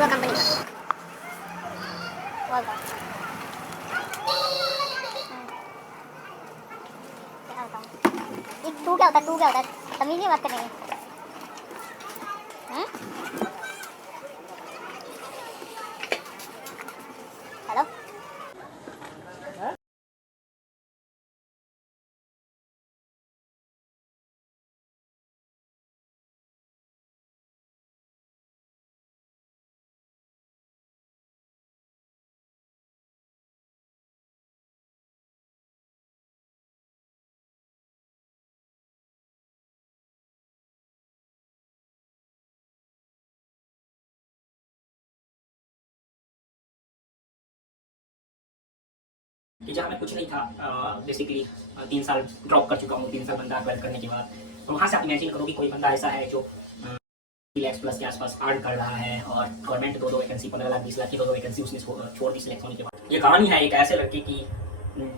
जुआ कंपनी का क्या बताऊँ, तू क्या होता है तमीज़ से बात करेंगे। हेलो कि जहाँ मैं कुछ नहीं था, बेसिकली 3 साल ड्रॉप कर चुका हूँ, 3 साल बंदा ट्वेल्थ करने के बाद। तो वहाँ से आप इमेजिन करो कि कोई बंदा ऐसा है जो लैक्स प्लस के आसपास अर्न कर रहा है और गवर्नमेंट 2-2 वैकेंसी 15 लाख 20 लाख की 2-2 वैकेंसी उसने छोड़ दी सिलेक्ट होने के बाद। ये कहानी है एक ऐसे लड़के की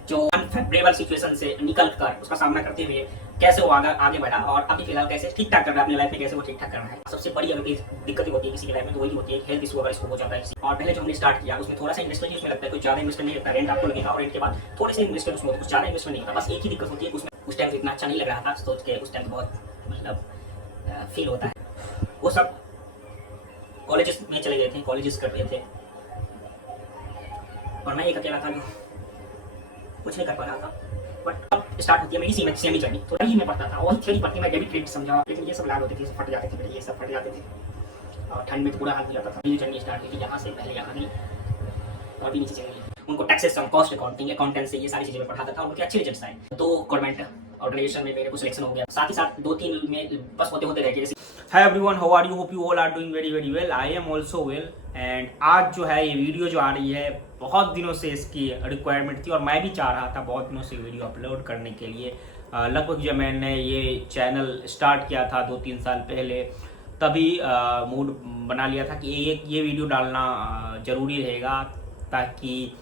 जो अनफेवरेबल सिचुएशन से निकल कर उसका सामना करते हुए कैसे वो आगे बढ़ा और अभी फिलहाल कैसे ठीक ठाक कर रहा है अपनी लाइफ में, कैसे वो ठीक ठाक कर रहा है। सबसे बड़ी अगर दिक्कत होती है किसी की लाइफ में तो वही होती है हेल्थ इशू अगर इसको हो जाता है किसी। और पहले जो हमने स्टार्ट किया उसमें थोड़ा सा इन्वेस्टमेंट उसमें लगता है, कुछ ज़्यादा इन्वेस्टमेंट नहीं लगता, रेंट आपको लगेगा और रेंट के बाद थोड़े से इन्वेस्टमेंट उसमें कुछ ज़्यादा इन्वेस्टमेंट नहीं होता। बस एक ही दिक्कत होती है उसमें उस टाइम इतना अच्छा नहीं लग रहा था, सोच के उस टाइम बहुत मतलब फील होता है। वो सब कॉलेजेस में चले गए थे, कॉलेजेस कर रहे थे और मैं एक अकेला था जो कुछ नहीं कर पा रहा था। बट अब स्टार्ट होती है मेरी सेमी जर्नी। तो वही मैं पढ़ता था, वही थ्योरी पढ़ के मैं डेबिट क्रेडिट समझा, लेकिन ये सब लाग होते थे, फट जाते थे, ये सब फट जाते थे और ठंड में तो पूरा हाल हो जाता था। मेरी जर्नी स्टार्ट हुई थी यहाँ से, पहले यहाँ नहीं और भी नीचे चली गई। उनको टैक्सेस, कॉस्ट अकाउंटिंग, अकाउंटेंसी, ये सारी चीज़ें मैं पढ़ाता था और उनके अच्छे रिजल्ट्स आए। तो गवर्नमेंट ऑर्गेनाइजेशन में मेरे को सिलेक्शन हो गया, साथ ही साथ 2-3 में बस होते रह गए। Hi everyone, how are you? Hope you all are doing very very well. I am also well. And आज जो है ये वीडियो जो आ रही है, बहुत दिनों से इसकी रिक्वायरमेंट थी और मैं भी चाह रहा था बहुत दिनों से वीडियो अपलोड करने के लिए। लगभग जब मैंने ये चैनल स्टार्ट किया था 2-3 साल पहले, तभी मूड बना लिया था कि ये वीडियो डालना ज़रूरी रहेगा, ताकि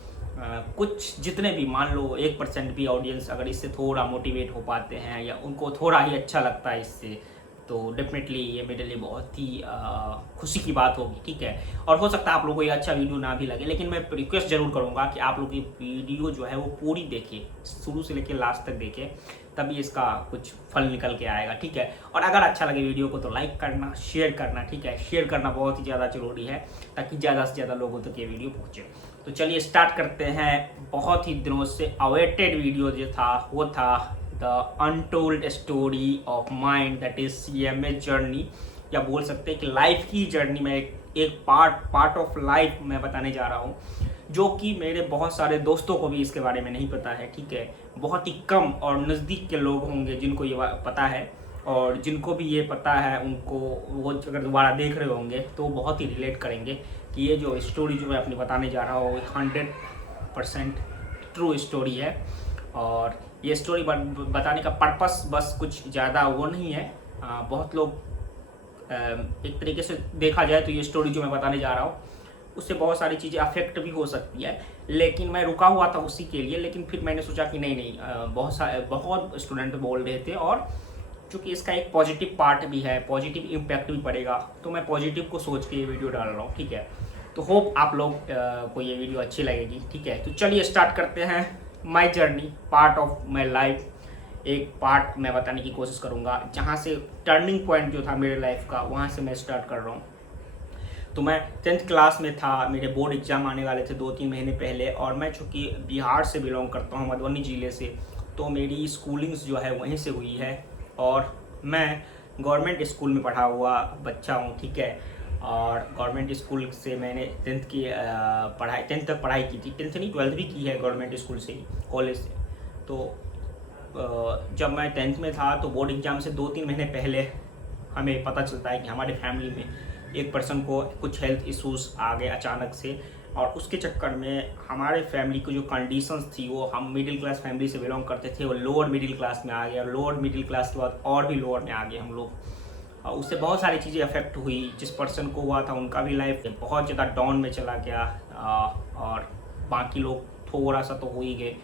कुछ जितने भी, मान लो 1% भी ऑडियंस अगर इससे थोड़ा मोटिवेट हो पाते हैं या उनको थोड़ा ही अच्छा लगता है इससे, तो डेफिनेटली ये मेरे लिए बहुत ही खुशी की बात होगी। ठीक है, और हो सकता है आप लोगों को ये अच्छा वीडियो ना भी लगे, लेकिन मैं रिक्वेस्ट जरूर करूँगा कि आप लोग ये वीडियो जो है वो पूरी देखें, शुरू से लेकर लास्ट तक देखें, तभी इसका कुछ फल निकल के आएगा। ठीक है, और अगर अच्छा लगे वीडियो को तो लाइक करना, शेयर करना। ठीक है, शेयर करना बहुत ही ज़्यादा जरूरी है ताकि ज़्यादा से ज़्यादा लोगों तक ये वीडियो पहुँचे। तो चलिए स्टार्ट करते हैं। बहुत ही दिनों से अवेटेड वीडियो जो था वो था the untold story of mind, that is CMA journey, या बोल सकते हैं कि लाइफ की जर्नी में एक पार्ट ऑफ लाइफ मैं बताने जा रहा हूँ, जो कि मेरे बहुत सारे दोस्तों को भी इसके बारे में नहीं पता है। ठीक है, बहुत ही कम और नज़दीक के लोग होंगे जिनको ये पता है, और जिनको भी ये पता है उनको वो अगर दोबारा देख रहे होंगे तो बहुत ही रिलेट करेंगे कि ये जो स्टोरी जो मैं अपनी बताने जा रहा हूँ 100% ट्रू स्टोरी है। और ये स्टोरी बताने का पर्पस बस कुछ ज़्यादा वो नहीं है। बहुत लोग एक तरीके से देखा जाए तो ये स्टोरी जो मैं बताने जा रहा हूँ उससे बहुत सारी चीज़ें अफेक्ट भी हो सकती है, लेकिन मैं रुका हुआ था उसी के लिए। लेकिन फिर मैंने सोचा कि नहीं, बहुत स्टूडेंट बोल रहे थे और चूँकि इसका एक पॉजिटिव पार्ट भी है, पॉजिटिव इम्पैक्ट भी पड़ेगा, तो मैं पॉजिटिव को सोच के ये वीडियो डाल रहा हूँ। ठीक है, तो होप आप लोग को ये वीडियो अच्छी लगेगी। ठीक है, तो चलिए स्टार्ट करते हैं। My journey, part of my life, एक पार्ट मैं बताने की कोशिश करूँगा जहाँ से टर्निंग पॉइंट जो था मेरे लाइफ का, वहाँ से मैं स्टार्ट कर रहा हूँ। तो मैं 10th क्लास में था, मेरे बोर्ड एग्ज़ाम आने वाले थे 2-3 महीने पहले, और मैं चूँकि बिहार से बिलोंग करता हूँ, मधुबनी ज़िले से, तो मेरी स्कूलिंग्स जो है वहीं से हुई है और मैं गवर्नमेंट स्कूल में पढ़ा हुआ बच्चा हूँ। ठीक है, और गवर्नमेंट स्कूल से मैंने 10th की पढ़ाई 10th तक पढ़ाई की थी, 10th नहीं 12th भी की है गवर्नमेंट स्कूल से ही, कॉलेज से। तो जब मैं 10th में था तो बोर्ड एग्ज़ाम से 2-3 महीने पहले हमें पता चलता है कि हमारे फैमिली में एक पर्सन को कुछ हेल्थ इश्यूज़ आ गए अचानक से, और उसके चक्कर में हमारे फैमिली की जो कंडीशंस थी, वो हम मिडिल क्लास फैमिली से बिलोंग करते थे, वो लोअर मिडिल क्लास में आ गए, और लोअर मिडिल क्लास के बाद और भी लोअर में आ गए हम लोग। और उससे बहुत सारी चीज़ें अफेक्ट हुई। जिस पर्सन को हुआ था उनका भी लाइफ बहुत ज़्यादा डाउन में चला गया, और बाकी लोग थोड़ा सा तो हो ही गए।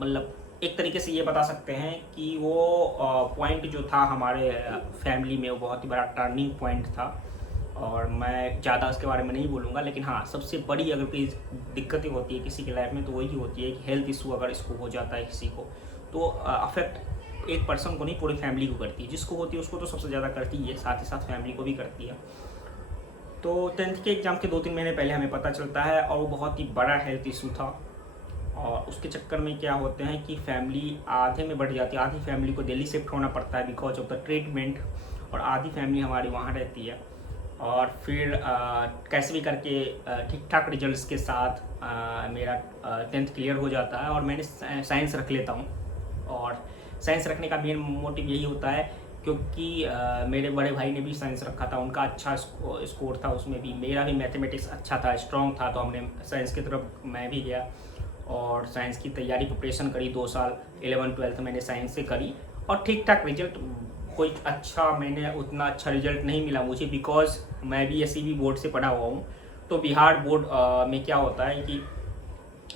मतलब एक तरीके से ये बता सकते हैं कि वो पॉइंट जो था हमारे फैमिली में वो बहुत ही बड़ा टर्निंग पॉइंट था। और मैं ज़्यादा उसके बारे में नहीं बोलूँगा, लेकिन हाँ, सबसे बड़ी अगर कोई दिक्कतें होती है किसी की लाइफ में तो वही होती है कि हेल्थ इशू अगर इसको हो जाता है किसी को, तो अफेक्ट एक पर्सन को नहीं, पूरी फैमिली को करती है। जिसको होती है उसको तो सबसे ज़्यादा करती है, साथ ही साथ फैमिली को भी करती है। तो 10th के एग्ज़ाम के 2-3 महीने पहले हमें पता चलता है, और वो बहुत ही बड़ा हेल्थ इशू था। और उसके चक्कर में क्या होते हैं कि फैमिली आधे में बढ़ जाती है, आधी फैमिली को दिल्ली शिफ्ट होना पड़ता है बिकॉज ऑफ द ट्रीटमेंट, और आधी फैमिली हमारी वहाँ रहती है। और फिर कैसे भी करके ठीक ठाक रिजल्ट्स के साथ मेरा 10th क्लियर हो जाता है, और मैंने साइंस रख लेता हूँ। और साइंस रखने का मेन मोटिव यही होता है क्योंकि मेरे बड़े भाई ने भी साइंस रखा था, उनका अच्छा स्कोर था उसमें भी, मेरा भी मैथमेटिक्स अच्छा था, स्ट्रॉन्ग था, तो हमने साइंस की तरफ मैं भी गया और साइंस की तैयारी प्रिपरेशन करी 2 साल। 11th-12th मैंने साइंस से करी और ठीक ठाक रिजल्ट, कोई अच्छा मैंने उतना अच्छा रिजल्ट नहीं मिला मुझे, बिकॉज मैं भी SCB बोर्ड से पढ़ा हुआ हूँ। तो बिहार बोर्ड में क्या होता है कि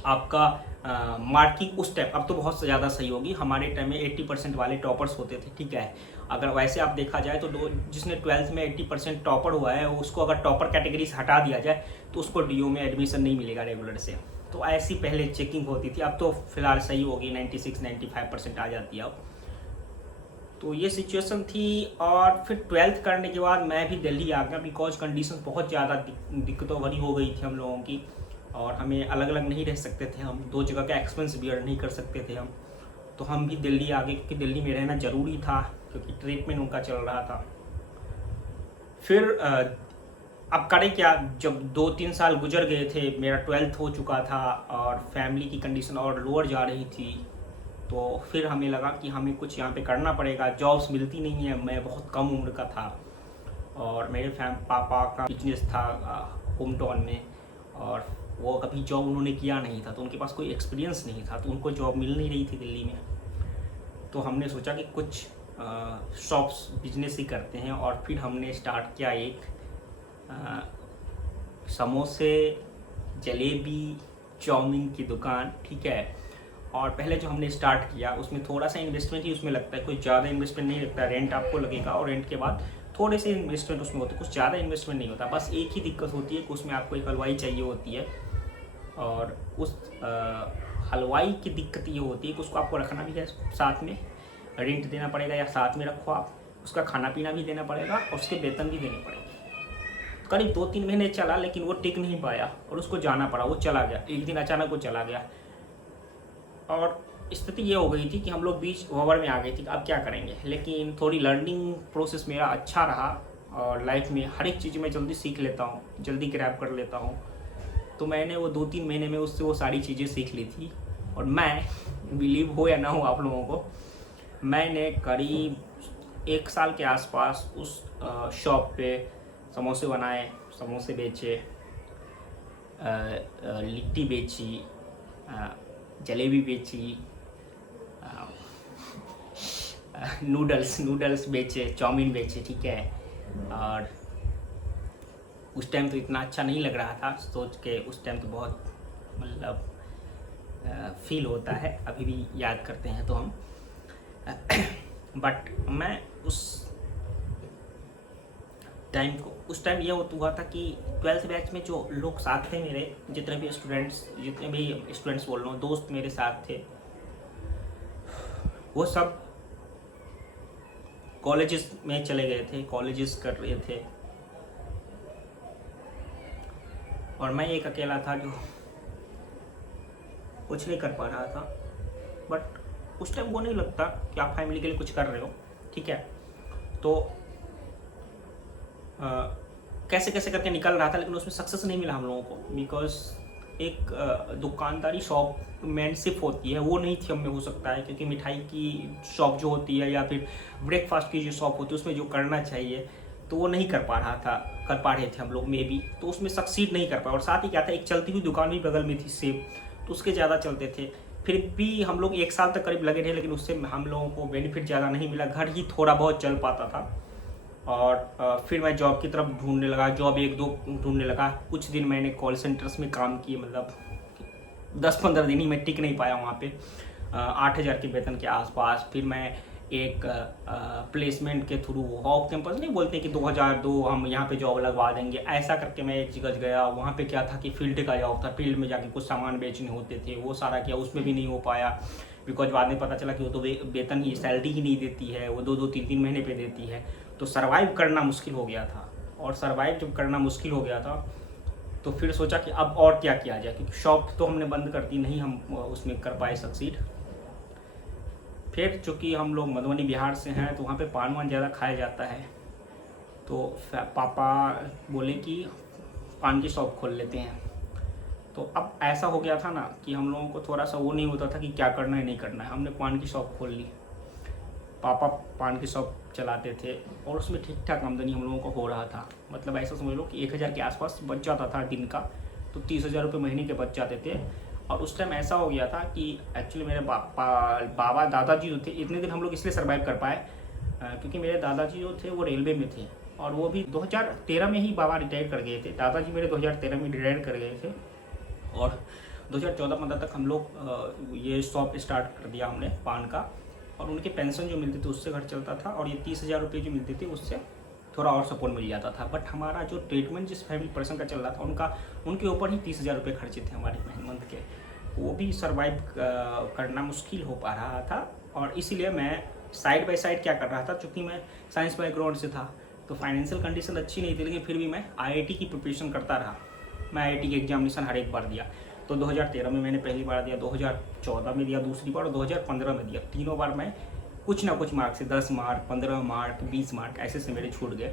आपका मार्किंग उस टाइम, अब तो बहुत ज़्यादा सही होगी, हमारे टाइम में 80% वाले टॉपर्स होते थे, ठीक है। अगर वैसे आप देखा जाए तो जिसने 12th में 80% टॉपर हुआ है, उसको अगर टॉपर कैटेगरी से हटा दिया जाए तो उसको DO में एडमिशन नहीं मिलेगा रेगुलर से। तो ऐसी पहले चेकिंग होती थी, अब तो फिलहाल सही होगी, 96-95% आ जाती है अब। तो ये सिचुएशन थी। और फिर 12th करने के बाद मैं भी दिल्ली आ गया, बिकॉज कंडीशन बहुत ज़्यादा दिक्कतों भरी हो गई थी हम लोगों की, और हमें अलग अलग नहीं रह सकते थे हम, 2 जगह का एक्सपेंस बियर नहीं कर सकते थे हम। तो हम भी दिल्ली आ गए, क्योंकि दिल्ली में रहना ज़रूरी था, क्योंकि ट्रीटमेंट उनका चल रहा था। फिर अब करें क्या, जब 2-3 साल गुजर गए थे, मेरा 12th हो चुका था और फैमिली की कंडीशन और लोअर जा रही थी, तो फिर हमें लगा कि हमें कुछ यहाँ पे करना पड़ेगा। जॉब्स मिलती नहीं है, मैं बहुत कम उम्र का था, और मेरे पापा का बिजनेस था होम टाउन में, और वो कभी जॉब उन्होंने किया नहीं था, तो उनके पास कोई एक्सपीरियंस नहीं था, तो उनको जॉब मिल नहीं रही थी दिल्ली में। तो हमने सोचा कि कुछ शॉप्स बिजनेस ही करते हैं, और फिर हमने स्टार्ट किया एक समोसे, जलेबी, चाउमीन की दुकान, ठीक है। और पहले जो हमने स्टार्ट किया उसमें थोड़ा सा इन्वेस्टमेंट ही उसमें लगता है, कोई ज़्यादा इन्वेस्टमेंट नहीं लगता, रेंट आपको लगेगा और रेंट के बाद थोड़े से इन्वेस्टमेंट उसमें होते, कुछ ज़्यादा इन्वेस्टमेंट नहीं होता। बस एक ही दिक्कत होती है कि उसमें आपको एक हलवाई चाहिए होती है, और उस हलवाई की दिक्कत ये होती है कि उसको आपको रखना भी है साथ में, रेंट देना पड़ेगा या साथ में रखो आप, उसका खाना पीना भी देना पड़ेगा और उसके वेतन भी देने पड़ेंगे। करीब 2-3 महीने चला, लेकिन वो टिक नहीं पाया और उसको जाना पड़ा, वो चला गया, एक दिन अचानक वो चला गया। और स्थिति ये हो गई थी कि हम लोग बीच ओवर में आ गए थे, अब क्या करेंगे। लेकिन थोड़ी लर्निंग प्रोसेस मेरा अच्छा रहा, और लाइफ में हर एक चीज़ मैं जल्दी सीख लेता हूँ, जल्दी ग्रैब कर लेता हूँ। तो मैंने वो 2-3 महीने में उससे वो सारी चीज़ें सीख ली थी, और मैं, बिलीव हो या ना हो आप लोगों को, मैंने करीब 1 साल के आसपास उस शॉप पे समोसे बनाए, समोसे बेचे, लिट्टी बेची, जलेबी बेची, नूडल्स बेचे, चाउमीन बेचे, ठीक है। और उस टाइम तो इतना अच्छा नहीं लग रहा था, सोच के उस टाइम तो बहुत मतलब फील होता है, अभी भी याद करते हैं तो हम। बट मैं उस टाइम ये हुआ था कि 12th बैच में जो लोग साथ थे मेरे, जितने भी स्टूडेंट्स बोल रहा हूँ, दोस्त मेरे साथ थे, वो सब कॉलेजेस में चले गए थे, कॉलेजेस कर रहे थे, और मैं एक अकेला था जो कुछ नहीं कर पा रहा था। बट उस टाइम वो नहीं लगता कि आप फैमिली के लिए कुछ कर रहे हो, ठीक है। तो कैसे कैसे करके निकल रहा था, लेकिन उसमें सक्सेस नहीं मिला हम लोगों को, बिकॉज एक दुकानदारी शॉप मैनशिप होती है, वो नहीं थी हम में, हो सकता है क्योंकि मिठाई की शॉप जो होती है या फिर ब्रेकफास्ट की जो शॉप होती है उसमें जो करना चाहिए तो वो नहीं कर पा रहे थे हम लोग में भी, तो उसमें सक्सीड नहीं कर पाए। और साथ ही क्या था, एक चलती हुई दुकान भी बगल में थी सेब, तो उसके ज़्यादा चलते थे। फिर भी हम लोग 1 साल तक करीब लगे रहे, लेकिन उससे हम लोगों को बेनिफिट ज़्यादा नहीं मिला, घर ही थोड़ा बहुत चल पाता था। और फिर मैं जॉब की तरफ ढूंढने लगा, जॉब 1-2 ढूंढने लगा। कुछ दिन मैंने कॉल सेंटर्स में काम किए, मतलब 10-15 दिन ही, मैं टिक नहीं पाया वहाँ पे, 8,000 के वेतन के आसपास। फिर मैं एक प्लेसमेंट के थ्रू ऑफ कैंपस नहीं बोलते कि 2002 हम यहाँ पे जॉब लगवा देंगे, ऐसा करके मैं एक जगह गया। वहाँ पे क्या था कि फील्ड का जॉब था, फील्ड में जाके कुछ सामान बेचने होते थे, वो सारा किया, उसमें भी नहीं हो पाया बिकॉज बाद में पता चला कि वो तो वेतन ही, सैलरी ही नहीं देती है, वो 2-2 3-3 महीने पे देती है। तो सर्वाइव करना मुश्किल हो गया था, और सर्वाइव जब करना मुश्किल हो गया था तो फिर सोचा कि अब और क्या किया जाए, क्योंकि शॉप तो हमने बंद कर दी, नहीं हम उसमें कर पाए सक्सीड। फिर चूँकि हम लोग मधुबनी बिहार से हैं तो वहाँ पे पान वान ज़्यादा खाया जाता है, तो पापा बोले कि पान की शॉप खोल लेते हैं। तो अब ऐसा हो गया था ना कि हम लोगों को थोड़ा सा वो नहीं होता था कि क्या करना है नहीं करना है, हमने पान की शॉप खोल ली। पापा पान की शॉप चलाते थे और उसमें ठीक ठाक आमदनी हम लोगों को हो रहा था, मतलब ऐसा समझ लो कि 1000 के आसपास बच जाता था दिन का, तो 30,000 रुपये महीने के बच जाते थे। और उस टाइम ऐसा हो गया था कि एक्चुअली मेरे बाबा दादाजी जो थे, इतने दिन हम लोग इसलिए सर्वाइव कर पाए क्योंकि मेरे दादाजी जो थे वो रेलवे में थे, और वो भी 2013 में ही बाबा रिटायर कर गए थे। दादाजी मेरे 2013 में रिटायर कर गए थे, और 2014-15 तक हम लोग ये शॉप स्टार्ट कर दिया हमने पान का, और उनके पेंशन जो मिलते थे उससे घर चलता था, और ये 30,000 रुपये जो मिलते थे उससे थोड़ा और सपोर्ट मिल जाता था। बट हमारा जो ट्रीटमेंट जिस फैमिली पर्सन का चल रहा था उनके ऊपर ही 30,000 रुपये खर्चे थे हमारे मंथ के, वो भी सर्वाइव करना मुश्किल हो पा रहा था। और इसीलिए मैं साइड बाय साइड क्या कर रहा था, चूँकि मैं साइंस बैकग्राउंड से था तो फाइनेंशियल कंडीशन अच्छी नहीं थी, लेकिन फिर भी मैं IIT की प्रिपरेशन करता रहा। मैं IIT की एग्जामिनेशन हर एक बार दिया, तो 2013 में मैंने पहली बार दिया, 2014 में दिया दूसरी बार, और 2015 में दिया। तीनों बार मैं कुछ ना कुछ मार्क से 10 मार्क, 15 मार्क, 20 मार्क ऐसे से मेरे छूट गए,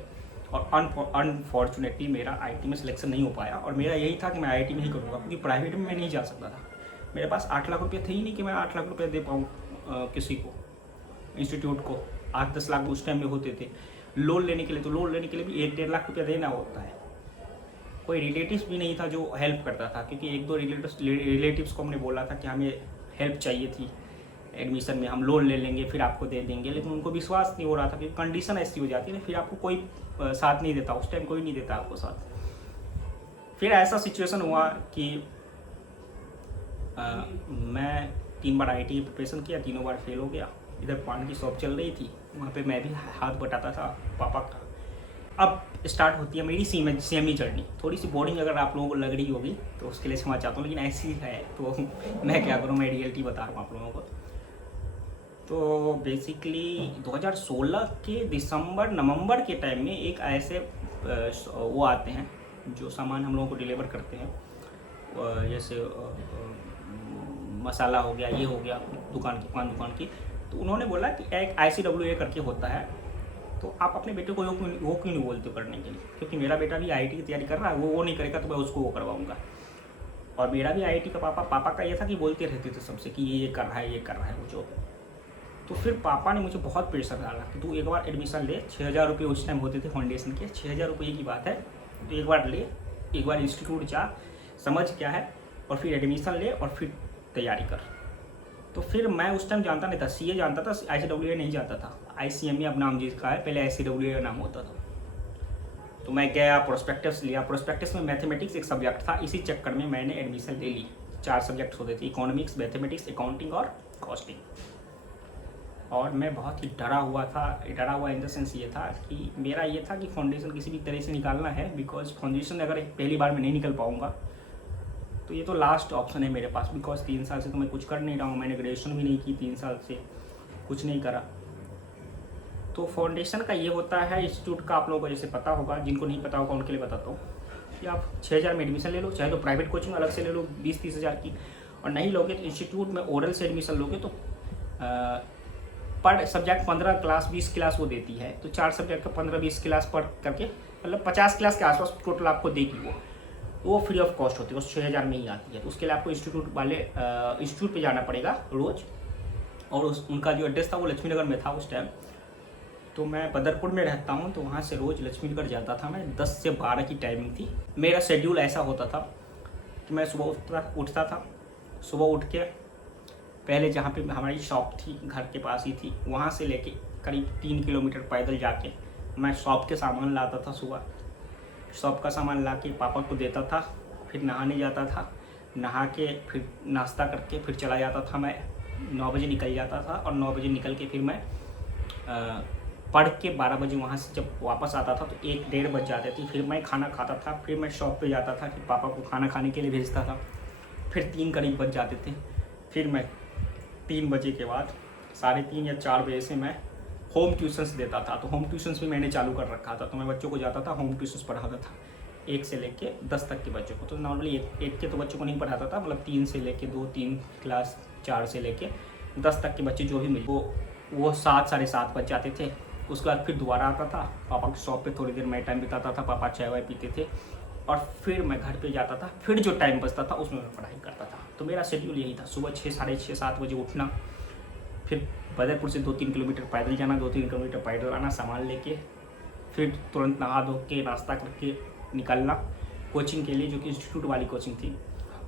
और अनफॉर्चुनेटली मेरा IIT में सिलेक्शन नहीं हो पाया। और मेरा यही था कि मैं IIT में ही करूँगा, क्योंकि प्राइवेट में मैं नहीं जा सकता था, मेरे पास 8 लाख रुपये थे ही नहीं कि मैं 8 लाख रुपये दे पाऊँ किसी को, इंस्टीट्यूट को। 8-10 लाख उस टाइम में होते थे लोन लेने के लिए, तो लोन लेने के लिए भी 1-1.5 लाख रुपया देना होता है। कोई रिलेटिव्स भी नहीं था जो हेल्प करता था, क्योंकि 1-2 रिलेटिव्स को हमने बोला था कि हमें हेल्प चाहिए थी एडमिशन में, हम लोन ले लेंगे फिर आपको दे देंगे, लेकिन उनको विश्वास नहीं हो रहा था, क्योंकि कंडीशन ऐसी हो जाती है ना, फिर आपको कोई साथ नहीं देता, उस टाइम कोई नहीं देता आपको साथ। फिर ऐसा सिचुएशन हुआ कि मैं 3 बार IIT की प्रिपरेशन किया, तीनों बार फेल हो गया। इधर पान की शॉप चल रही थी, वहाँ पे मैं भी हाथ बटाता था पापा का। अब स्टार्ट होती है मेरी CME जर्नी। थोड़ी सी बोरिंग अगर आप लोगों को लग रही होगी तो उसके लिए क्षमा चाहता हूँ, लेकिन ऐसी है तो मैं क्या करूँ, मैं रियलिटी बता रहा हूँ आप लोगों को। तो बेसिकली 2016 के नवंबर के टाइम में एक ऐसे वो आते हैं जो सामान हम लोगों को डिलीवर करते हैं, जैसे मसाला हो गया, ये हो गया दुकान की, पान दुकान की। तो उन्होंने बोला कि एक ICWA करके होता है, तो आप अपने बेटे को वो क्यों नहीं बोलते हो करने के लिए, क्योंकि मेरा बेटा भी IIT की तैयारी कर रहा है, वो नहीं करेगा तो मैं उसको वो करवाऊँगा। और मेरा भी IIT का पापा का ये था कि बोलते रहते थे सबसे कि ये कर रहा है, ये कर रहा है वो जो। तो फिर पापा ने मुझे बहुत प्रेशर डाला कि तू एक बार एडमिशन ले, 6,000 रुपये उस टाइम होते थे फाउंडेशन के, 6,000 रुपये की बात है, तो एक बार ले, एक बार इंस्टीट्यूट जा, समझ क्या है, और फिर एडमिशन ले और फिर तैयारी कर। तो फिर मैं उस टाइम जानता नहीं था, CA जानता था, ICWA नहीं जानता था। ICME अब नाम जिसका है, पहले ICWA नाम होता था। तो मैं गया, प्रोस्पेक्टस लिया, प्रोस्पेक्टस में मैथमेटिक्स एक सब्जेक्ट था, इसी चक्कर में मैंने एडमिशन ले ली। 4 सब्जेक्ट होते थे, इकोनॉमिक्स, मैथमेटिक्स, अकाउंटिंग और कॉस्टिंग। और मैं बहुत ही डरा हुआ इन द सेंस ये था कि मेरा ये था कि फाउंडेशन किसी भी तरह से निकालना है, बिकॉज फाउंडेशन अगर पहली बार में नहीं निकल पाऊँगा तो ये तो लास्ट ऑप्शन है मेरे पास, बिकॉज 3 साल से तो मैं कुछ कर नहीं रहा हूँ, मैंने ग्रेजुएशन भी नहीं की, 3 साल से कुछ नहीं करा। तो फाउंडेशन का ये होता है इंस्टीट्यूट का, आप लोगों को जैसे पता होगा, जिनको नहीं पता होगा उनके लिए बताता हूँ कि आप 6,000 में एडमिशन ले लो, चाहे तो प्राइवेट कोचिंग अलग से ले लो 20-30 हज़ार की, और नहीं लोगे तो इंस्टीट्यूट में ओरल से एडमिशन लोगे तो पर सब्जेक्ट 15 क्लास 20 क्लास वो देती है, तो 4 सब्जेक्ट का 15-20 क्लास पढ़ करके मतलब 50 क्लास के आसपास टोटल आपको देगी वो फ्री ऑफ कॉस्ट होती है, उस 6,000 में ही आती है। तो उसके लिए आपको इंस्टीट्यूट पे जाना पड़ेगा रोज़, और उनका जो एड्रेस था वो लक्ष्मी नगर में था उस टाइम। तो मैं बदरपुर में रहता हूँ, तो वहाँ से रोज़ लक्ष्मी नगर जाता था मैं, 10 से 12 की टाइमिंग थी। मेरा शेड्यूल ऐसा होता था कि मैं सुबह उठता था, सुबह उठ के पहले जहाँ पे हमारी शॉप थी घर के पास ही थी, वहाँ से लेके करीब 3 किलोमीटर पैदल जाके मैं शॉप के सामान लाता था। सुबह शॉप का सामान ला के पापा को देता था, फिर नहाने जाता था, नहा के फिर नाश्ता करके फिर चला जाता था। मैं 9 बजे निकल जाता था, और 9 बजे निकल के फिर मैं पढ़ के 12 बजे वहाँ से जब वापस आता था तो 1-1:30 बज जाते थे। फिर मैं खाना खाता था, फिर मैं शॉप पे जाता था कि पापा को खाना खाने के लिए भेजता था। फिर 3 करीब बज जाते थे। फिर मैं 3 बजे के बाद 3:30 या 4 बजे से मैं होम ट्यूशन्स देता था। तो होम ट्यूशन्स भी मैंने चालू कर रखा था। तो मैं बच्चों को जाता था, होम ट्यूशन्स पढ़ाता था 1 से लेके 10 तक के बच्चों को। तो नॉर्मली 1 के तो बच्चों को नहीं पढ़ाता था, मतलब 3 से लेके 2-3 क्लास, 4 से लेके 10 तक के बच्चे जो भी मिले वो 7 साढ़े 7 बज जाते थे। उसके बाद फिर दोबारा आता था पापा की शॉप पे, थोड़ी देर मैं टाइम बिताता था, पापा चाय वाय पीते थे और फिर मैं घर पे जाता था। फिर जो टाइम बचता था उसमें मैं पढ़ाई करता था। तो मेरा शेड्यूल यही था, सुबह 6 साढ़े 6 7 बजे उठना, फिर बदरपुर से 2-3 किलोमीटर पैदल जाना, 2-3 किलोमीटर पैदल आना सामान लेके, फिर तुरंत नहा धो के नाश्ता करके निकलना कोचिंग के लिए, जो कि इंस्टीट्यूट वाली कोचिंग थी,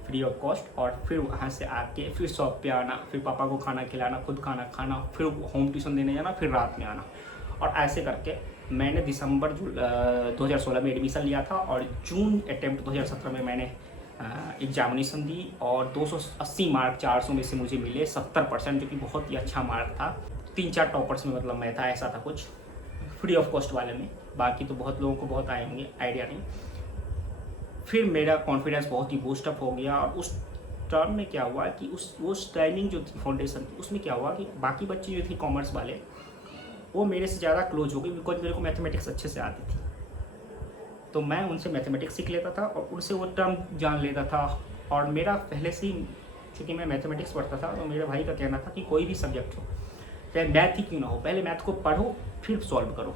फ्री ऑफ कॉस्ट। और फिर वहाँ से आके फिर शॉप पे आना, फिर पापा को खाना खिलाना, खुद खाना खाना, फिर होम ट्यूशन देने जाना, फिर रात में आना। और ऐसे करके मैंने दिसंबर 2016 में एडमिशन लिया था और जून अटेम्प्ट 2017 में मैंने एग्जामिनेशन दी और 280 मार्क 400 में से मुझे मिले 70%, जो कि बहुत ही अच्छा मार्क था। 3-4 टॉपर्स में मतलब मैं था, ऐसा था कुछ फ्री ऑफ कॉस्ट वाले में। बाकी तो बहुत लोगों को बहुत आए होंगे, आइडिया नहीं। फिर मेरा कॉन्फिडेंस बहुत ही बूस्टअप हो गया और उस टर्म में क्या हुआ कि उस टाइमिंग जो थी फाउंडेशन की, उसमें क्या हुआ कि बाकी बच्चे जो थे कॉमर्स वाले वो मेरे से ज़्यादा क्लोज हो गए, बिकॉज मेरे को मैथमेटिक्स अच्छे से आती थी। तो मैं उनसे मैथमेटिक्स सीख लेता था और उनसे वो टर्म जान लेता था। और मेरा पहले से ही, चूँकि मैं मैथमेटिक्स पढ़ता था, तो मेरे भाई का कहना था कि कोई भी सब्जेक्ट हो, चाहे मैथ ही क्यों ना हो, पहले मैथ को पढ़ो फिर सॉल्व करो।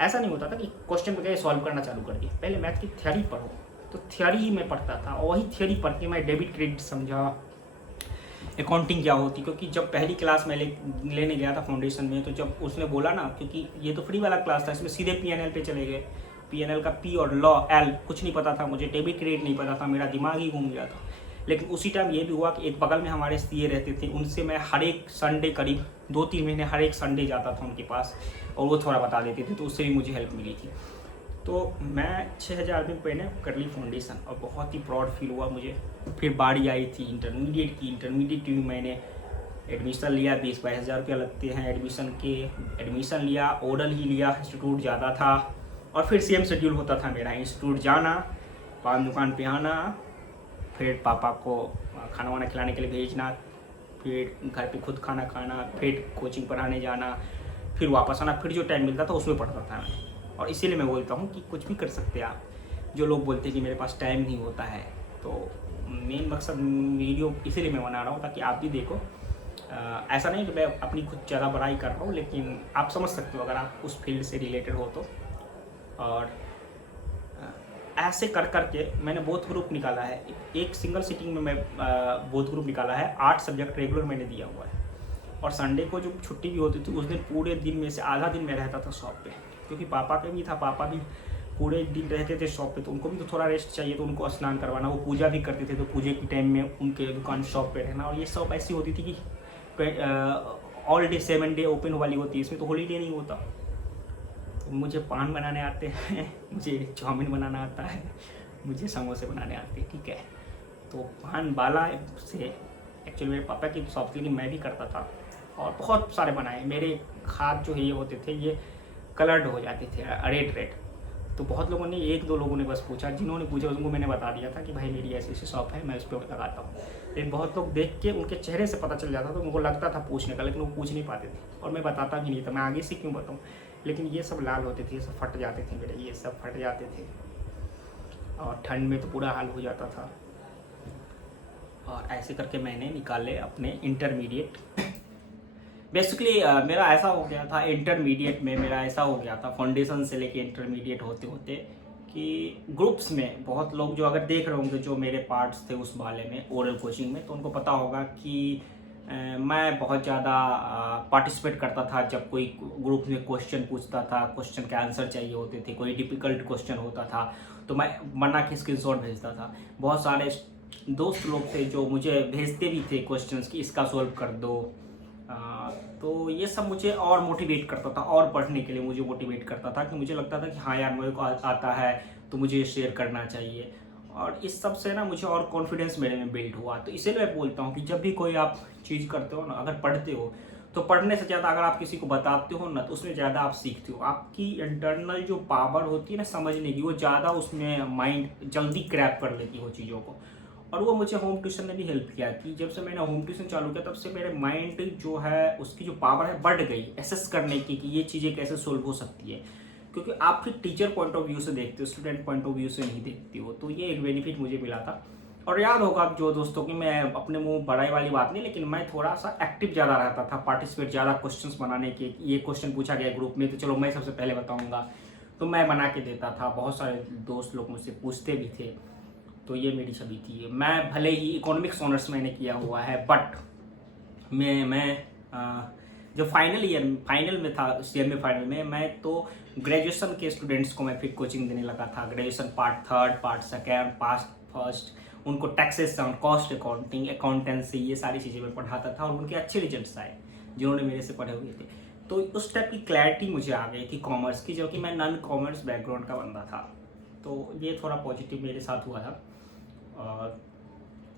ऐसा नहीं होता था कि क्वेश्चन बजाय सॉल्व करना चालू कर दिया, पहले मैथ की थ्योरी पढ़ो। तो थ्योरी ही मैं पढ़ता था और वही थ्योरी पढ़ के मैं डेबिट क्रेडिट समझा, अकाउंटिंग क्या होती। क्योंकि जब पहली क्लास में लेने गया था फाउंडेशन में, तो जब उसने बोला ना, क्योंकि ये तो फ्री वाला क्लास था, इसमें सीधे पीएनएल पे चले गए। पीएनएल का पी और लॉ एल कुछ नहीं पता था मुझे, डेबिट क्रेडिट नहीं पता था, मेरा दिमाग ही घूम गया था। लेकिन उसी टाइम ये भी हुआ कि एक बगल में हमारे सीए रहते थे, उनसे मैं हर एक संडे करीब 2-3 महीने हर एक संडे जाता था उनके पास और वो थोड़ा बता देते थे, तो उससे भी मुझे हेल्प मिली थी। तो मैं 6000 में मैंने कर ली फाउंडेशन और बहुत ही प्राउड फील हुआ मुझे। फिर बारी आई थी इंटरमीडिएट की। इंटरमीडिएट में मैंने एडमिशन लिया, 20-22 हज़ार रुपया लगते हैं एडमिशन के। एडमिशन लिया, ओरल ही लिया, इंस्टीट्यूट ज़्यादा था और फिर सेम शेड्यूल होता था मेरा, इंस्टीट्यूट जाना, पान दुकान पे आना, फिर पापा को खाना वाना खिलाने के लिए भेजना, फिर घर पे खुद खाना खाना, फिर कोचिंग पढ़ाने जाना, फिर वापस आना, फिर जो टाइम मिलता था उसमें पढ़ता था मैं। और इसीलिए मैं बोलता हूँ कि कुछ भी कर सकते हैं आप। जो लोग बोलते हैं कि मेरे पास टाइम नहीं होता है, तो मेन मकसद वीडियो इसीलिए मैं बना रहा हूँ ताकि आप भी देखो। ऐसा नहीं कि मैं अपनी खुद ज़्यादा बड़ाई कर रहा हूँ, लेकिन आप समझ सकते हो अगर आप उस फील्ड से रिलेटेड हो तो। और ऐसे कर करके मैंने बोथ ग्रुप निकाला है। एक सिंगल सिटिंग में मैं बोथ ग्रुप निकाला है। 8 सब्जेक्ट रेगुलर मैंने दिया हुआ है और संडे को जो छुट्टी भी होती थी उस दिन पूरे दिन में से आधा दिन मैं रहता था शॉप पे, क्योंकि पापा का भी था, पापा भी पूरे दिन रहते थे शॉप पे, तो उनको भी तो थोड़ा रेस्ट चाहिए, तो उनको स्नान करवाना, वो पूजा भी करते थे, तो पूजे की टाइम में उनके दुकान शॉप पे रहना। और ये शॉप ऐसी होती थी कि ऑल डे 7 डे ओपन वाली होती है, इसमें तो हॉलीडे नहीं होता। तो मुझे पान बनाने आते हैं, मुझे चाउमीन बनाना आता है, मुझे समोसे बनाने आते हैं, ठीक है। तो पान बाला से एक्चुअली मेरे पापा की शॉप थी, लेकिन मैं भी करता था और बहुत सारे बनाए। मेरे हाथ जो है ये होते थे, ये कलर्ड हो जाते थे रेड। तो बहुत लोगों ने, 1-2 लोगों ने बस पूछा, जिन्होंने पूछा उनको मैंने बता दिया था कि भाई मेरी ऐसी ऐसी शॉप है, मैं उस पर लगाता हूँ। लेकिन बहुत लोग देख के उनके चेहरे से पता चल जाता था, तो उनको लगता था पूछने का, लेकिन वो पूछ नहीं पाते थे और मैं बताता भी नहीं था। मैं आगे से क्यों बताऊँ, लेकिन ये सब लाल होते थे, ये सब फट जाते थे मेरे, ये सब फट जाते थे और ठंड में तो पूरा हाल हो जाता था। और ऐसे करके मैंने निकाले अपने इंटरमीडिएट। बेसिकली मेरा ऐसा हो गया था, इंटरमीडिएट में मेरा ऐसा हो गया था, फाउंडेशन से लेके इंटरमीडिएट होते होते, कि ग्रुप्स में बहुत लोग जो अगर देख रहे होंगे जो मेरे पार्ट्स थे उस वाले में, ओरल कोचिंग में, तो उनको पता होगा कि मैं बहुत ज़्यादा पार्टिसिपेट करता था। जब कोई ग्रुप में क्वेश्चन पूछता था, क्वेश्चन के आंसर चाहिए होते थे, कोई डिफ़िकल्ट क्वेश्चन होता था, तो मैं बना के स्क्रीनशॉट भेजता था। बहुत सारे दोस्त लोग थे जो मुझे भेजते भी थे क्वेश्चंस कि इसका सॉल्व कर दो। तो ये सब मुझे और मोटिवेट करता था, और पढ़ने के लिए मुझे मोटिवेट करता था, कि मुझे लगता था कि हाँ यार मेरे को आता है तो मुझे शेयर करना चाहिए। और इस सब से ना मुझे और कॉन्फिडेंस मेरे में बिल्ड हुआ। तो इसीलिए मैं बोलता हूँ कि जब भी कोई आप चीज़ करते हो ना, अगर पढ़ते हो तो पढ़ने से ज़्यादा अगर आप किसी को बताते हो ना तो उसमें ज़्यादा आप सीखते हो। आपकी इंटरनल जो पावर होती है ना समझने की, वो ज़्यादा उसमें माइंड जल्दी क्रैप कर लेती है वो चीज़ों को। और वो मुझे होम ट्यूशन ने भी हेल्प किया कि जब से मैंने होम ट्यूशन चालू किया तब से मेरे माइंड जो है उसकी जो पावर है बढ़ गई एसेस करने की कि ये चीज़ें कैसे सोल्व हो सकती है। क्योंकि आप फिर टीचर पॉइंट ऑफ व्यू से देखते हो, स्टूडेंट पॉइंट ऑफ व्यू से नहीं देखते हो। तो ये एक बेनिफिट मुझे मिला था। और याद होगा आप जो दोस्तों की, मैं अपने मुंह बड़ाई वाली बात नहीं, लेकिन मैं थोड़ा सा एक्टिव ज़्यादा रहता था, पार्टिसिपेट ज़्यादा क्वेश्चंस बनाने के। ये क्वेश्चन पूछा गया ग्रुप में तो चलो मैं सबसे पहले बताऊंगा, तो मैं बना के देता था। बहुत सारे दोस्त लोग मुझसे पूछते भी थे। तो ये मेरी छवि थी। मैं भले ही इकोनॉमिक्स ऑनर्स मैंने किया हुआ है, बट जब फाइनल में था, सेमी फाइनल में, मैं तो ग्रेजुएशन के स्टूडेंट्स को मैं फिर कोचिंग देने लगा था। ग्रेजुएशन पार्ट 3, पार्ट 2, पार्ट 1, उनको टैक्सेशन, कॉस्ट अकाउंटिंग, अकाउंटेंसी, ये सारी चीज़ें मैं पढ़ाता था। और उनके अच्छे रिजल्ट्स आए जिन्होंने मेरे से पढ़े हुए थे। तो उस टाइप की क्लैरिटी मुझे आ गई थी कॉमर्स की, जो कि मैं नॉन कॉमर्स बैकग्राउंड का बंदा था। तो ये थोड़ा पॉजिटिव मेरे साथ हुआ था, और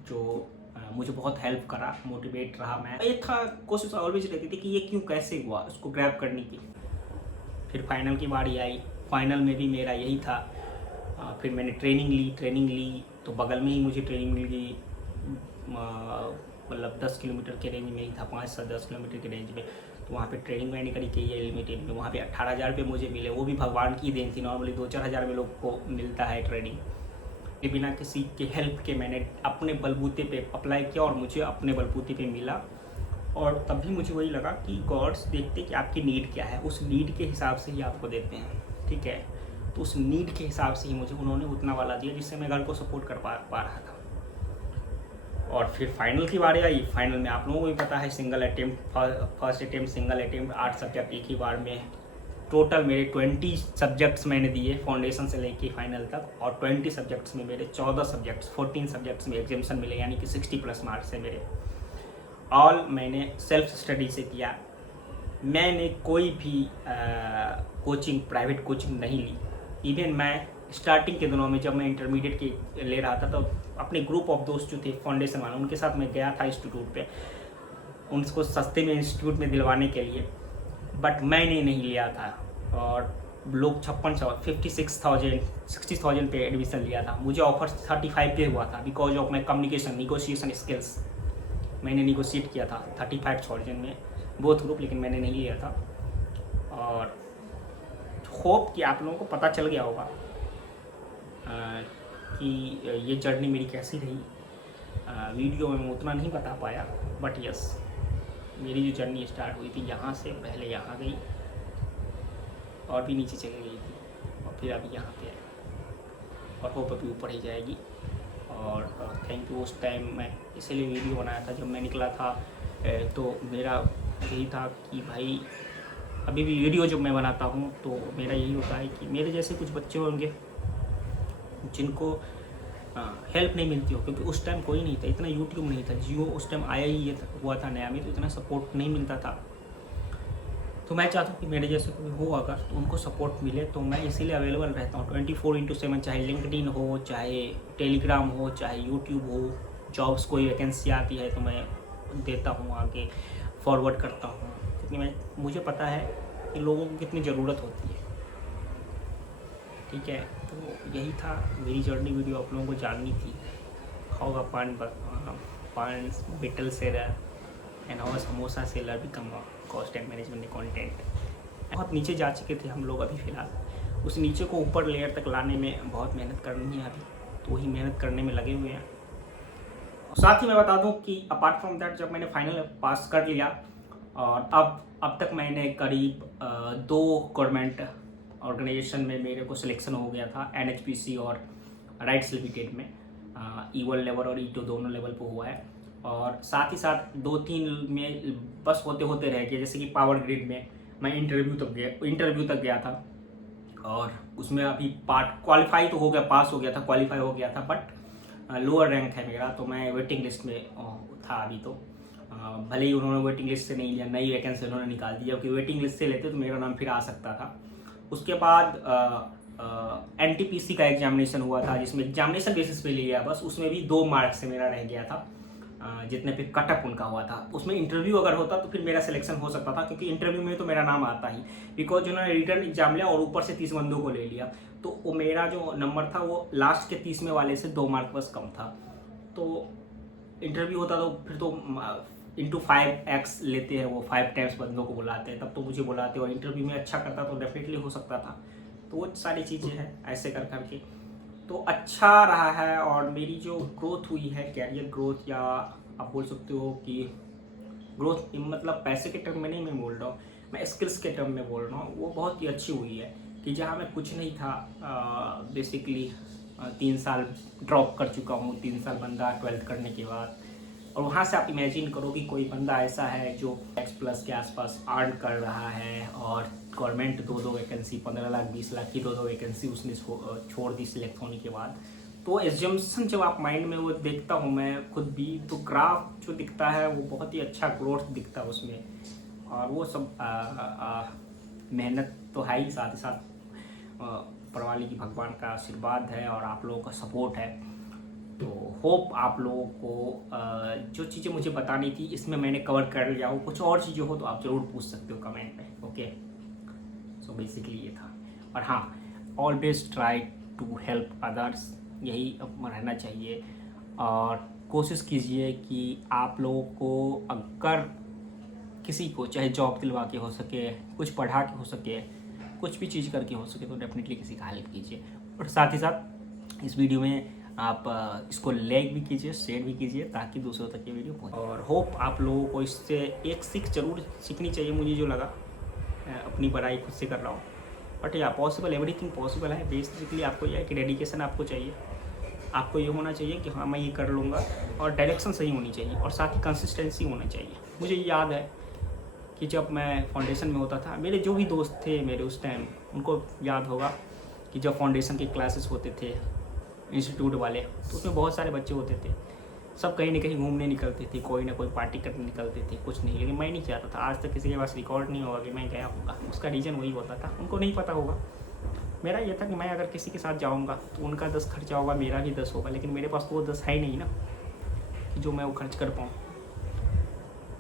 जो मुझे बहुत हेल्प करा, मोटिवेट रहा मैं। ये था, कोशिश ऑलवेज रहती थी कि ये क्यों कैसे हुआ, उसको ग्रैब करने की। फिर फाइनल की बारी आई। फाइनल में भी मेरा यही था। फिर मैंने ट्रेनिंग ली तो बगल में ही मुझे ट्रेनिंग मिल गई। मतलब 10 किलोमीटर के रेंज में ही था, 5 से 10 किलोमीटर के रेंज में। तो वहाँ पे ट्रेनिंग मैंने करी के ये लिमिटेड में। वहाँ पे 18,000 रुपये मुझे मिले, वो भी भगवान की देन थी। नॉर्मली 2-4 हज़ार में लोग को मिलता है ट्रेनिंग। बिना किसी के हेल्प के मैंने अपने बलबूते पे अप्लाई किया और मुझे अपने बलबूते पे मिला। और तब भी मुझे वही लगा कि गॉड्स देखते कि आपकी नीड क्या है, उस नीड के हिसाब से ही आपको देते हैं, ठीक है। तो उस नीड के हिसाब से ही मुझे उन्होंने उतना वाला दिया जिससे मैं घर को सपोर्ट कर पा रहा था। और फिर फाइनल की बारी आई। फाइनल में आप लोगों को भी पता है, single attempt, first attempt single attempt, 8 subject एक ही बार में। टोटल मेरे 20 सब्जेक्ट्स मैंने दिए फाउंडेशन से लेके फाइनल तक। और 20 सब्जेक्ट्स में मेरे 14 सब्जेक्ट्स, 14 सब्जेक्ट्स में एग्जामिशन मिले, यानी कि 60+ मार्क्स है मेरे। ऑल मैंने सेल्फ स्टडी से किया। मैंने कोई भी कोचिंग, प्राइवेट कोचिंग नहीं ली। इवन मैं स्टार्टिंग के दिनों में जब मैं इंटरमीडिएट के ले रहा था, तो अपने ग्रुप ऑफ दोस्त जो थे फाउंडेशन वाले, उनके साथ मैं गया था इंस्टीट्यूट पे, उनको सस्ते में इंस्टीट्यूट में दिलवाने के लिए। बट मैंने नहीं लिया था। और लोग 60,000 पे एडमिशन लिया था। मुझे ऑफर 35 पे हुआ था, because of my communication, negotiation skills. मैंने निगोशिएट किया था 35,000 में बोथ ग्रुप, लेकिन मैंने नहीं लिया था। और होप कि आप लोगों को पता चल गया होगा कि ये जर्नी मेरी कैसी रही। वीडियो में मैं उतना नहीं बता पाया, बट यस, मेरी जो जर्नी स्टार्ट हुई थी यहाँ से, पहले यहाँ गई और भी नीचे चली गई थी, और फिर अभी यहाँ पे है, और होप अभी ऊपर ही जाएगी। और थैंक यू। उस टाइम मैं इसीलिए वीडियो बनाया था जब मैं निकला था, तो मेरा यही था कि भाई अभी भी वीडियो जब मैं बनाता हूँ तो मेरा यही होता है कि मेरे जैसे कुछ बच्चे होंगे जिनको हेल्प नहीं मिलती हो, क्योंकि उस टाइम कोई नहीं था, इतना यूट्यूब नहीं था, जियो उस टाइम आया ही ये हुआ था नया में, तो इतना सपोर्ट नहीं मिलता था। तो मैं चाहता हूँ कि मेरे जैसे कोई हो अगर, तो उनको सपोर्ट मिले। तो मैं इसीलिए अवेलेबल रहता हूँ 24/7, चाहे लिंक्डइन हो, चाहे टेलीग्राम हो, चाहे यूट्यूब हो। जॉब्स कोई वैकेंसी आती है तो मैं देता हूँ, आगे फॉरवर्ड करता हूँ, क्योंकि मुझे पता है कि लोगों को कितनी ज़रूरत होती है, ठीक है। तो यही था मेरी जर्नी। वीडियो आप लोगों को जाननी थी। How a paan betel seller and how a samosa seller become a cost and management content. बहुत नीचे जा चुके थे हम लोग अभी फ़िलहाल। उस नीचे को ऊपर लेयर तक लाने में बहुत मेहनत करनी है अभी, तो वही मेहनत करने में लगे हुए हैं। साथ ही मैं बता दूं कि अपार्ट फ्रॉम दैट, जब मैंने फाइनल पास कर लिया, और अब तक मैंने करीब 2 गवर्नमेंट ऑर्गेनाइजेशन में मेरे को सिलेक्शन हो गया था, NHPC और राइट्स लिमिटेड में। E1 लेवल और E2 दोनों लेवल पर हुआ है। और साथ ही साथ 2-3 में बस होते होते रह गया, जैसे कि पावर ग्रिड में मैं इंटरव्यू तक गया था, और उसमें अभी पार्ट क्वालिफाई तो हो गया, पास हो गया था, क्वालिफाई हो गया था, बट लोअर रैंक है मेरा, तो मैं वेटिंग लिस्ट में था अभी। तो भले ही उन्होंने वेटिंग लिस्ट से नहीं लिया, नई वैकेंसी उन्होंने निकाल दी, जबकि वेटिंग लिस्ट से लेते तो मेरा नाम फिर आ सकता था। उसके बाद NTPC का एग्जामिनेशन हुआ था, जिसमें एग्जामिनेशन बेसिस पे लिया बस, उसमें भी 2 मार्क्स से मेरा रह गया था। जितने पे कटअप उनका हुआ था, उसमें इंटरव्यू अगर होता तो फिर मेरा सिलेक्शन हो सकता था, क्योंकि इंटरव्यू में तो मेरा नाम आता ही, बिकॉज उन्होंने रिटर्न एग्जाम लिया और ऊपर से 30 बंदों को ले लिया, तो वो मेरा जो नंबर था वो लास्ट के 30 में वाले से 2 मार्क बस कम था। तो इंटरव्यू होता तो फिर तो इंटू 5x लेते हैं, वो 5 टाइम्स बंदों को बुलाते हैं, तब तो मुझे बुलाते, और इंटरव्यू में अच्छा करता तो डेफिनेटली हो सकता था। तो वो सारी चीज़ें हैं ऐसे कर करके, तो अच्छा रहा है। और मेरी जो ग्रोथ हुई है, कैरियर ग्रोथ, या आप बोल सकते हो कि ग्रोथ मतलब पैसे के टर्म में नहीं मैं बोल रहा हूँ, मैं स्किल्स के टर्म में बोल रहा हूँ, वो बहुत ही अच्छी हुई है। कि जहाँ मैं कुछ नहीं था, बेसिकली 3 साल ड्रॉप कर चुका हूँ, 3 साल बंदा 12th करने के बाद, और वहाँ से आप इमेजिन करो कि कोई बंदा ऐसा है जो X+ के आसपास अर्न कर रहा है, और गवर्नमेंट 2 वैकेंसी 15 लाख 20 लाख की 2 वैकेंसी उसने छोड़ दी सिलेक्ट होने के बाद। तो एज्यूम्सन जब आप माइंड में वो देखता हूँ मैं खुद भी, तो ग्राफ जो दिखता है वो बहुत ही अच्छा ग्रोथ दिखता है उसमें, और वो सब मेहनत तो है ही, साथ ही साथ ऊपर वाले की भगवान का आशीर्वाद है और आप लोगों का सपोर्ट है। तो होप आप लोगों को जो चीज़ें मुझे बतानी थी इसमें मैंने कवर कर लिया हो। कुछ और चीज़ें हो तो आप ज़रूर पूछ सकते हो कमेंट में, ओके। सो बेसिकली ये था। और हाँ, always try to help others, यही अब रहना चाहिए। और कोशिश कीजिए कि आप लोगों को अगर किसी को चाहे जॉब दिलवा के हो सके, कुछ पढ़ा के हो सके, कुछ भी चीज़ करके हो सके, तो डेफिनेटली किसी का हेल्प कीजिए। और साथ ही साथ इस वीडियो में आप इसको लाइक भी कीजिए, शेयर भी कीजिए, ताकि दूसरों तक ये वीडियो पहुंचे। और होप आप लोगों को इससे एक सीख जरूर सीखनी चाहिए, मुझे जो लगा। अपनी पढ़ाई खुद से कर रहा हूँ, बट या पॉसिबल, एवरीथिंग पॉसिबल है। बेसिकली आपको यह है कि डेडिकेशन आपको चाहिए, आपको ये होना चाहिए कि हाँ मैं ये कर लूँगा, और डायरेक्शन सही होनी चाहिए, और साथ ही कंसिस्टेंसी होनी चाहिए। मुझे याद है कि जब मैं फाउंडेशन में होता था, मेरे जो भी दोस्त थे मेरे उस टाइम, उनको याद होगा कि जब फाउंडेशन के क्लासेस होते थे इंस्टीट्यूट वाले, तो उसमें बहुत सारे बच्चे होते थे, सब कहीं ना कहीं घूमने निकलते थे, कोई ना कोई पार्टी करने निकलते थे, कुछ नहीं। लेकिन मैं नहीं जाता था, आज तक किसी के पास रिकॉर्ड नहीं होगा कि मैं गया होगा। उसका रीज़न वही होता था, उनको नहीं पता होगा। मेरा ये था कि मैं अगर किसी के साथ जाऊँगा तो उनका 10 खर्चा होगा, मेरा भी 10 होगा, लेकिन मेरे पास तो वो 10 है ही नहीं ना कि जो मैं वो खर्च कर पाऊँ,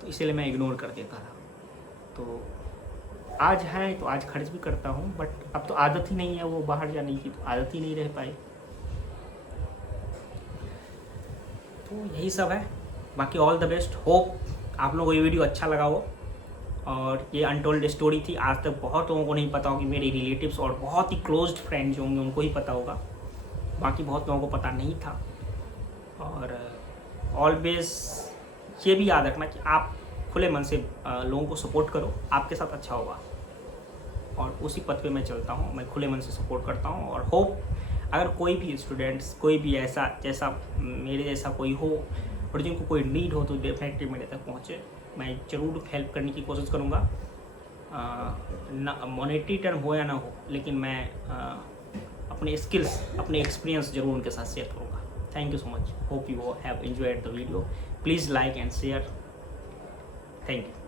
तो इसलिए मैं इग्नोर कर देता था। तो आज है तो आज खर्च भी करता हूँ, बट अब तो आदत ही नहीं है वो बाहर जाने की, तो आदत ही नहीं रह पाई। तो यही सब है, बाकी ऑल द बेस्ट। होप आप लोगों को ये वीडियो अच्छा लगा हो। और ये अनटोल्ड स्टोरी थी, आज तक बहुत लोगों को नहीं पता होगी, मेरे रिलेटिव्स और बहुत ही क्लोज्ड फ्रेंड जो होंगे उनको ही पता होगा, बाकी बहुत लोगों को पता नहीं था। और ऑलवेज ये भी याद रखना कि आप खुले मन से लोगों को सपोर्ट करो, आपके साथ अच्छा होगा। और उसी पथ पे मैं चलता हूँ, मैं खुले मन से सपोर्ट करता हूँ। और होप अगर कोई भी स्टूडेंट्स, कोई भी ऐसा जैसा मेरे जैसा कोई हो और जिनको कोई नीड हो, तो डेफिनेटली मेरे तक पहुँचे, मैं ज़रूर हेल्प करने की कोशिश करूँगा। ना मॉनेटरी टर्म हो या ना हो, लेकिन मैं अपने स्किल्स, अपने एक्सपीरियंस ज़रूर उनके साथ शेयर करूँगा। Thank you so much, hope you have enjoyed the video. Please like and share. Thank you.